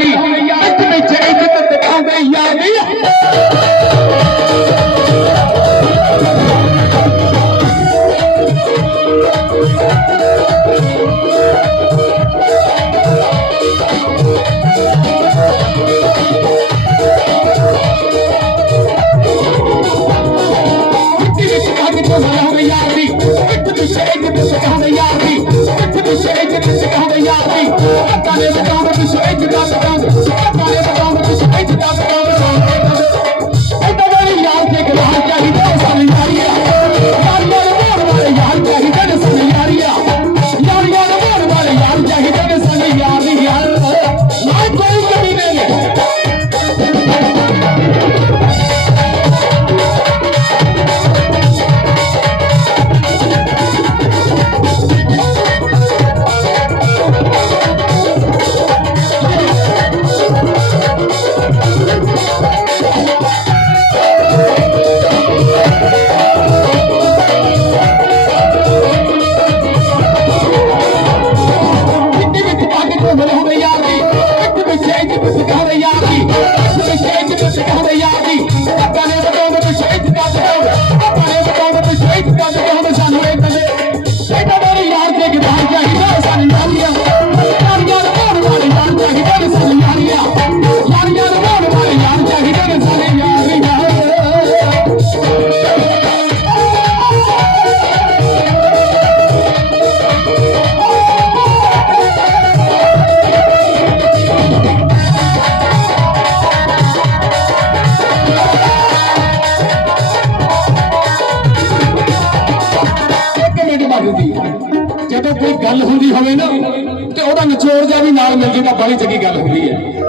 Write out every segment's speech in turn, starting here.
يا 不是靠着压的。ਕੋਈ ਗੱਲ ਹੁੰਦੀ ਹੋਵੇ ਨਾ, ਤੇ ਉਹਦਾ ਨਿਚੋੜ ਜਾਂ ਵੀ ਨਾਲ ਮਿਲ ਜੇ ਤਾਂ ਬੜੀ ਚੰਗੀ ਗੱਲ ਹੁੰਦੀ ਹੈ।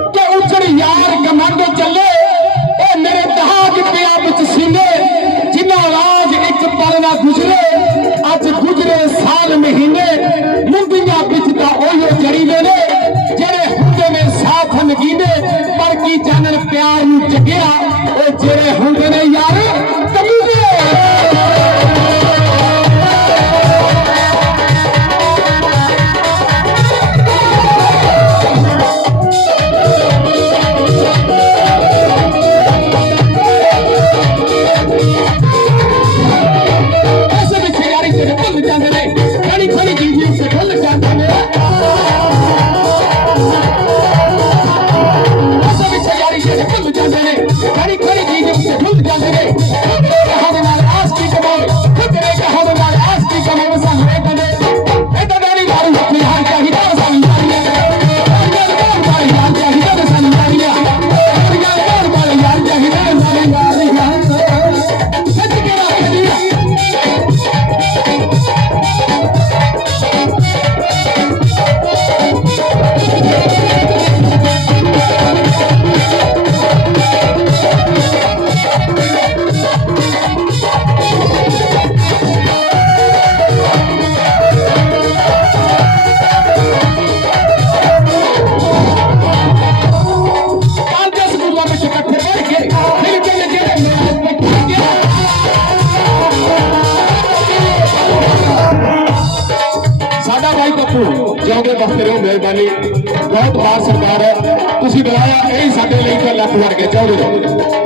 ਕਰਨ ਲਈ ਬਹੁਤ ਬਾਤ ਸਰਕਾਰ ਤੁਸੀਂ ਬੁਲਾਇਆ, ਇਹ ਸਾਡੇ ਲਈ ਤਾਂ ਲੱਖ ਵਰਗੇ ਚਾਹੁੰਦੇ ਹੋ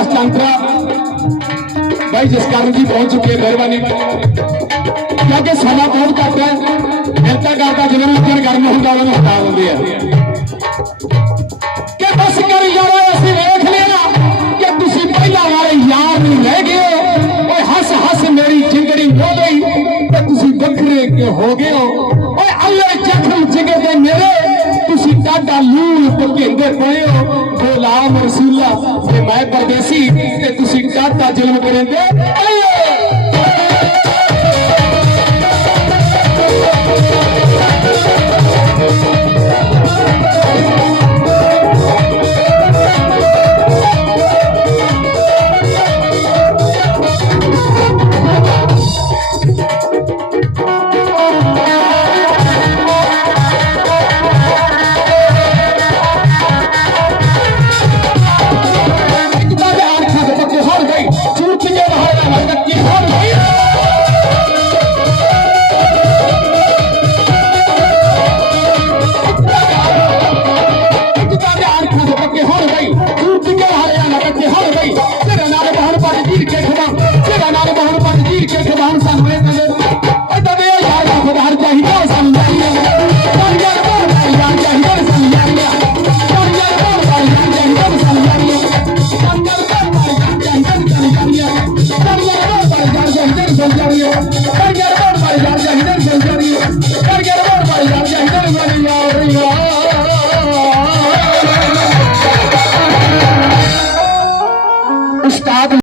ਵਿਕਾਸ ਚਾਂਤਰਾ ਬਾਈ, ਜਿਸ ਕਾਰਨ ਜੀ ਪਹੁੰਚ ਚੁੱਕੇ ਮਿਹਰਬਾਨੀ। ਕਿਉਂਕਿ ਸਮਾਂ ਬਹੁਤ ਘੱਟ ਹੈ, ਮਿਹਨਤਾਂ ਕਰਦਾ ਜਿਵੇਂ ਉੱਪਰ ਗਰਮ ਹੁੰਦਾ, ਉਹਨਾਂ ਨੂੰ ਹਟਾ ਦਿੰਦੇ ਆ। ਕਿ ਬਸ ਕਰ ਯਾਰਾ ਅਸੀਂ ਵੇਖ ਲਿਆ ਕਿ ਤੁਸੀਂ ਪਹਿਲਾਂ ਵਾਲੇ ਯਾਰ ਨੂੰ ਲੈ ਗਏ ਓਏ, ਹੱਸ ਹੱਸ ਮੇਰੀ ਜਿੰਦੜੀ ਹੋ ਗਈ, ਤੇ ਤੁਸੀਂ ਵੱਖਰੇ ਕਿ ਹੋ ਗਏ ਹੋ? ਓਏ, ਅੱਲੇ ਜ਼ਖਮ ਜਿਗੇ ਤੇ ਮੇਰੇ ਤੁਸੀਂ ਟਾਡਾ ਲੂਣ ਭੁਗਿੰਦੇ ਪਏ ਹੋ। इस्लाम रसूला मैं परदेसी जुलम करेंगे। ইসলামিয়া তাই নিয়ে বাড়ি যান